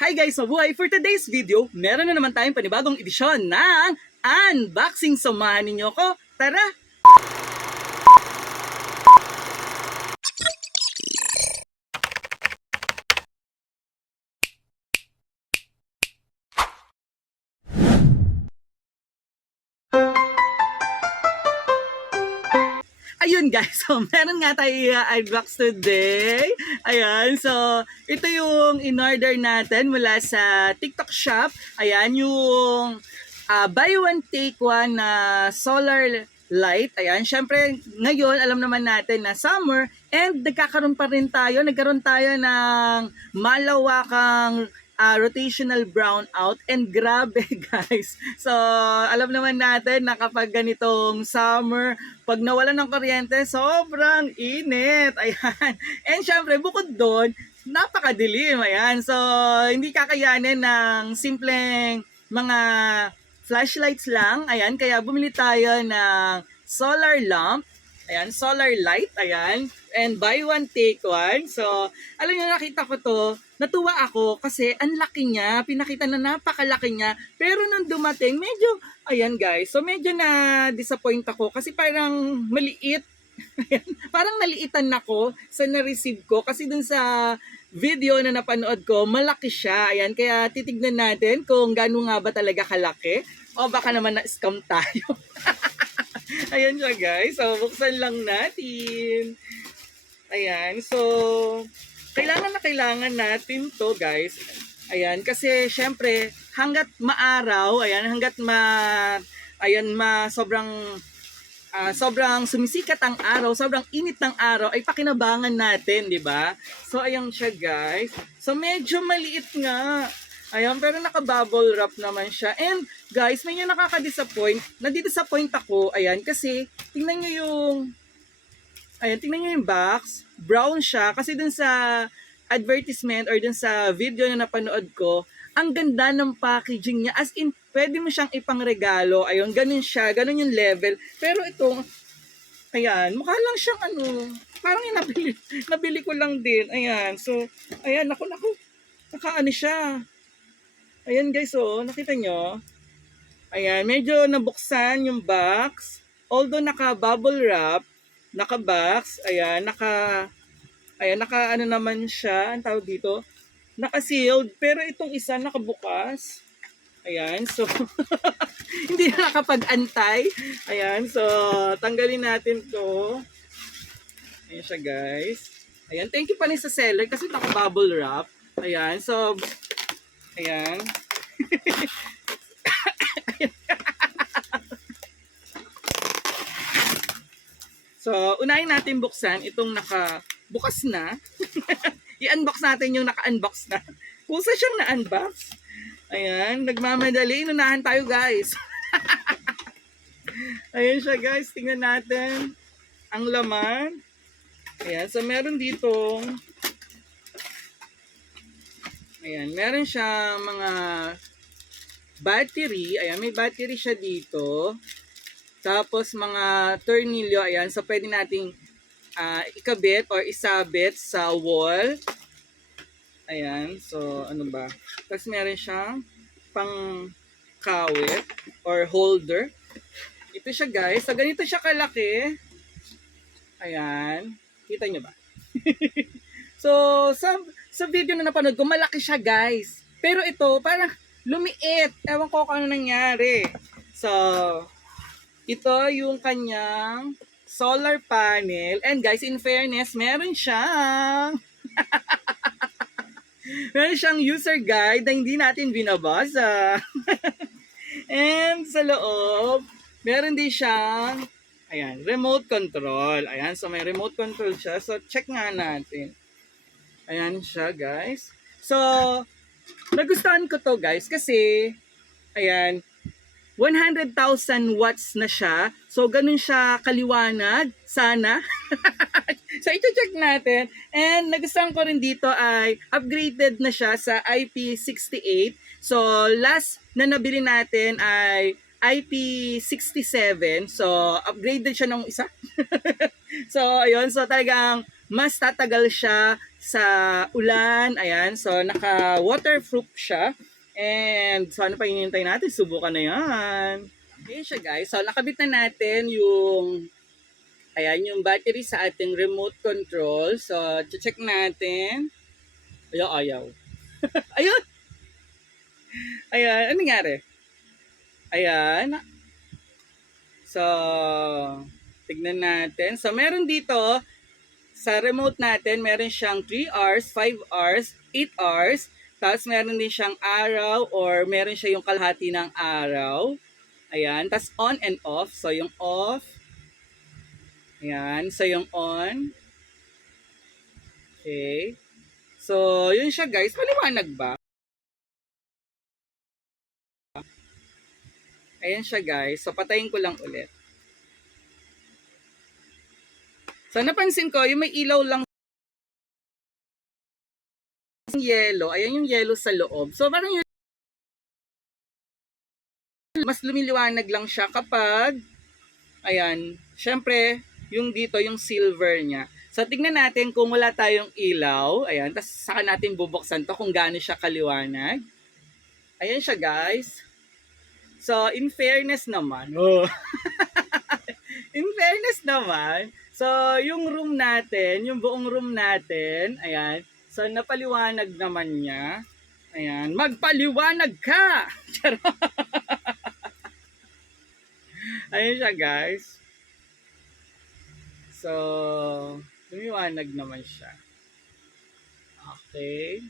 Hi guys, mabuhay! For today's video, meron na naman tayong panibagong edisyon ng unboxing. Samahan ninyo ko. Tara! Ayun guys, so meron nga tayo i-unbox today. Ayan, so ito yung in-order natin mula sa TikTok shop. Ayan, yung buy one take one na solar light. Ayan, syempre ngayon alam naman natin na summer and nagkakaroon nagkaroon tayo ng malawakang rotational brownout and grabe guys. So alam naman natin na kapag ganitong summer, pag nawalan ng kuryente, sobrang init. Ayan. And syempre bukod doon, napakadilim. Ayan. So hindi kakayanin ng simpleng mga flashlights lang. Ayan. Kaya bumili tayo ng solar lamp. Ayan, solar light, ayan. And buy one, take one. So, alam niyo, nakita ko to, natuwa ako kasi ang laki niya, pinakita na napakalaki niya. Pero nung dumating, medyo, ayan guys, so medyo na-disappoint ako kasi parang maliit. Ayan, parang naliitan ako sa na-receive ko kasi dun sa video na napanood ko, malaki siya. Ayan, kaya titignan natin kung gaano nga ba talaga kalaki o baka naman na-scam tayo. Ayan siya guys. So, buksan lang natin. Ayan. So, kailangan natin to guys. Ayan. Kasi, syempre, hanggat maaraw, ayan, sobrang sumisikat ang araw, sobrang init ng araw, ay pakinabangan natin, di ba? So, ayan siya guys. So, medyo maliit nga. Ayan, pero naka-bubble wrap naman siya. And guys, medyo nakaka-disappoint. Nadi-disappoint ako, ayan, kasi tingnan nyo yung box. Brown siya kasi dun sa advertisement or dun sa video na napanood ko, ang ganda ng packaging niya. As in, pwede mo siyang ipangregalo. Ayun, ganun siya, ganun yung level. Pero ito, ayan, mukha lang siyang parang yung nabili ko lang din. Ayan, so, ayan, naku, nakaano siya. Ayan guys, oh, nakita nyo? Ayan, medyo nabuksan yung box. Although naka-bubble wrap, naka-box, ayan, naka ano naman siya, ang tawag dito, naka-sealed, pero itong isa nakabukas. Ayan, so, hindi na nakapag-antay. Ayan, so, tanggalin natin to. Ayan siya guys. Ayan, thank you pa rin sa seller kasi naka-bubble wrap. Ayan, so, ayan. So, unahin natin buksan itong nakabukas na. I-unbox natin yung naka-unbox na. Kusa siyang na-unbox. Ayan, nagmamadali. Inunahan tayo guys. Ayan siya guys. Tingnan natin ang laman. Ayan, so meron dito. Ayan, meron siyang mga battery. Ayan, may battery siya dito. Tapos mga tornilyo. Ayan, so pwede nating ikabit or isabit sa wall. Ayan, so ano ba? Tapos meron siyang pang kawit or holder. Ito siya guys. So ganito siya kalaki. Ayan. Kita nyo ba? So, sa video na napanood ko, malaki siya guys. Pero ito, parang lumiit. Ewan ko kung ano nangyari. So, ito yung kanyang solar panel. And guys, in fairness, meron siyang user guide na hindi natin binabasa. And sa loob, meron din siyang, ayan, remote control. Ayan, so may remote control siya. So, check nga natin. Ayan siya, guys. So, nagustuhan ko to, guys, kasi, ayan, 100,000 watts na siya. So, ganun siya kaliwanag. Sana. So, ito-check natin. And, nagustuhan ko rin dito ay upgraded na siya sa IP68. So, last na nabili natin ay IP67. So, upgraded siya ng isa. So, ayun. So, talagang mas tatagal siya sa ulan. Ayan, so naka-waterproof siya. And so ano pa hinihintay natin? Subukan na yan. Ayan siya guys. So nakabit na natin yung yung battery sa ating remote control. So check natin. Ayaw. Ayun! Ayan, ano nangyari? Ayan. So, tignan natin. So, meron dito, sa remote natin, meron siyang 3 hours, 5 hours, 8 hours. Tapos, meron din siyang araw or meron siya yung kalahati ng araw. Ayan. Tapos, on and off. So, yung off. Ayan. So, yung on. Okay. So, yun siya guys. Maliwanag ba? Ayan siya guys. So, patayin ko lang ulit. So, napansin ko, yung may ilaw lang yellow. Ayan yung yellow sa loob. So, parang yun, mas lumiliwanag lang siya kapag, ayan, syempre, yung dito, yung silver niya. So, tignan natin kung wala tayong ilaw. Ayan, tapos saka natin bubuksan to kung gaano siya kaliwanag. Ayan siya guys. So, in fairness naman, in fairness naman, so, yung room natin, yung buong room natin, ayan, so, napaliwanag naman niya. Ayan, magpaliwanag ka! Ayan siya, guys. So, lumiwanag naman siya. Okay.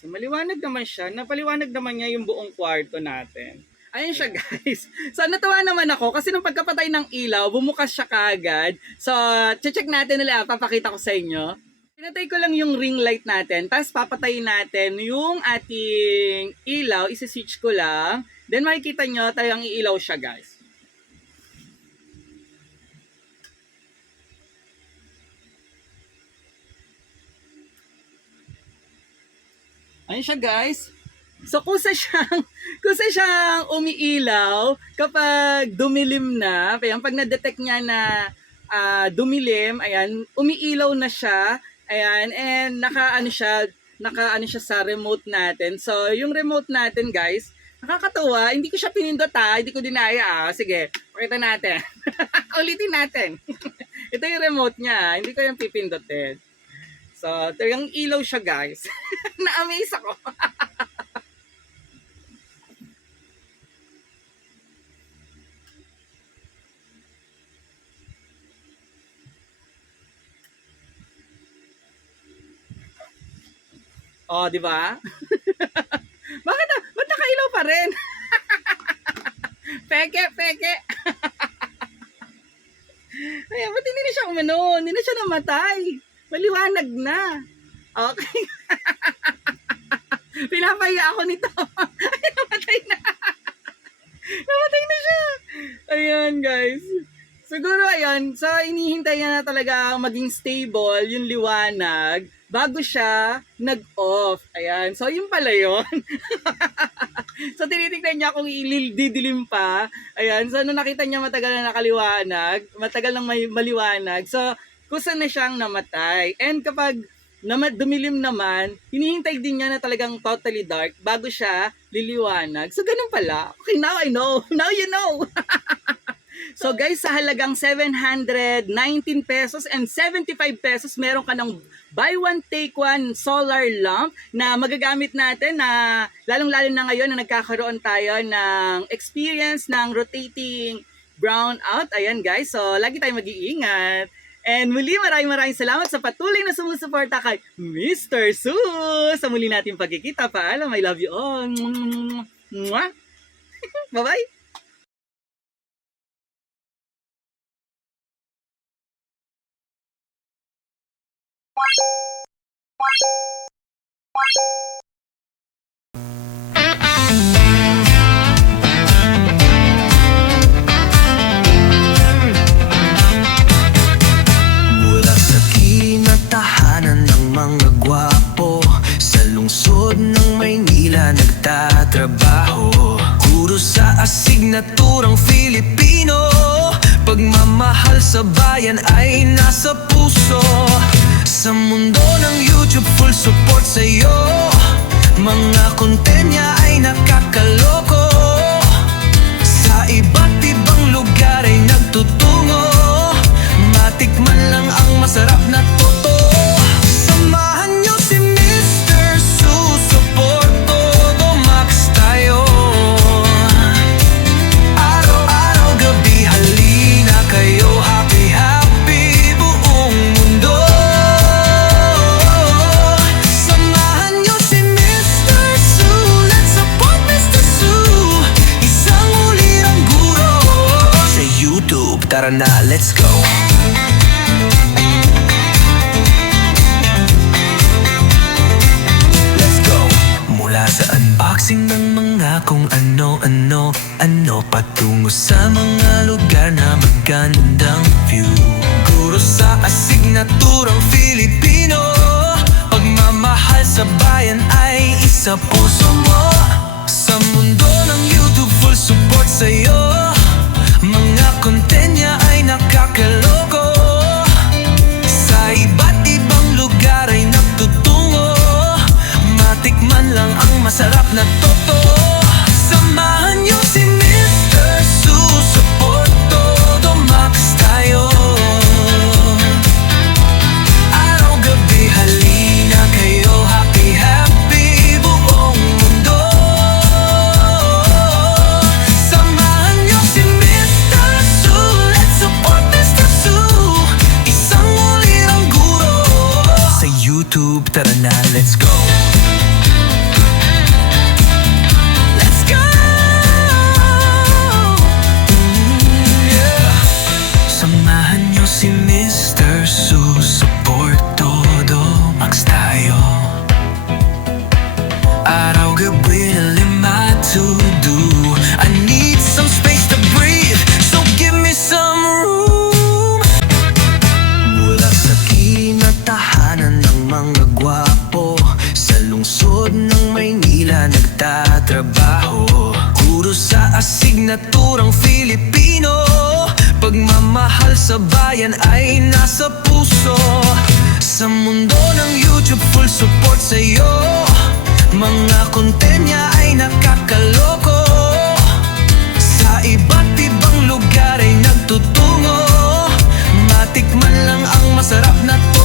So, maliwanag naman siya. Napaliwanag naman niya yung buong kwarto natin. Ayun siya guys. So natuwa naman ako kasi nung pagkapatay ng ilaw, bumukas siya kaagad. So check natin nila, papakita ko sa inyo. Pinatay ko lang yung ring light natin, tapos papatayin natin yung ating ilaw, isi-switch ko lang. Then makikita nyo, talagang iilaw siya guys. Ayun siya guys. So kusa siyang umiilaw kapag dumilim na. Ayan, pag na-detect niya na dumilim, ayan, umiilaw na siya. Ayan, and naka-ano siya sa remote natin. So yung remote natin guys, nakakatuwa. Hindi ko siya pinindot hindi ko dinaya Sige, pakita natin. Ulitin natin. Ito yung remote niya, hindi ko yung pipindutin. So, talagang ilaw siya guys. Na-amaze ako. Oh, di ba? Bakit nakailaw pa rin? Peke. Ay, ba't hindi na siya umano? Hindi na siya namatay. Maliwanag na. Okay. Pinapaya ako nito. Ay, namatay na. Namatay na siya. Ayan, guys. Siguro, ayan. So, inihintay niya na talaga maging stable yung liwanag bago siya nag-off. Ayan. So, yun pala yun. So, tinitignan niya kung didilim pa. Ayan. So, nung nakita niya matagal na nakaliwanag, matagal nang maliwanag. So, kusa na siyang namatay. And kapag dumilim naman, hinihintay din niya na talagang totally dark bago siya liliwanag. So, ganun pala. Okay, now I know. Now you know. So, guys, sa halagang 719 pesos and 75 pesos, meron ka ng buy one, take one solar lamp na magagamit natin na lalong-lalo na ngayon na nagkakaroon tayo ng experience ng rotating brownout. Ayan, guys. So, lagi tayong mag-iingat. And muli, maraming salamat sa patuloy na sumusuporta kay Mr. Su. Sa muli natin pagkikita. Paalam, I love you all. Bye-bye. Mula sa kinatahanan ng mga gwapo, sa lungsod ng Maynila nagtatrabaho. Guro sa asignaturang Filipino, Pagmamahal sa bayan ay nasa puso. Sa mundo ng YouTube, full support sa'yo. Mga content niya ay nakakaloko. Sa iba't ibang lugar ay nagtutungo. Matikman lang ang masarap na totoo. Samahan niyo si Mr. Susuport, todo max tayo. Araw-araw, gabi, halina kayo. Happy, happy buong mundo. Samahan niyo si Mr. Su. Let's support Mr. Su. Isang ulirang guro. Sa YouTube, tara na, let's go. Mula sa unboxing ng mga kung ano-ano patungo sa mga lugar na magandang view. Guro sa asignaturang Filipino. Pagmamahal sa bayan ay isa puso mo. Sa mundo ng YouTube, full support sa'yo. Mga content niya ay nakakaloko. Sa iba't ibang lugar ay nagtutungo. Matikman lang ang masarap na totoo. Samahan niyo si Mr. Susuport, todo max tayo. Araw-gabi, halina kayo. Happy, happy buong mundo. Samahan niyo si Mr. Su. Let's support Mr. Su. Isang ulirang guro. Sa YouTube, tara na, let's go. Si Mr. Susuport, todo max tayo. Araw-gabi, lima to do. I need some space to breathe, so give me some room. Mula sa kinatahanan ng mga gwapo, sa lungsod ng Maynila nagtatrabaho. Guro sa asignaturang Filipino. Pagmamahal sa bayan ay nasa puso. Sa mundo ng YouTube, full support sa'yo. Mga content niya ay nakakaloko. Sa iba't ibang lugar ay nagtutungo. Matikman lang ang masarap na to.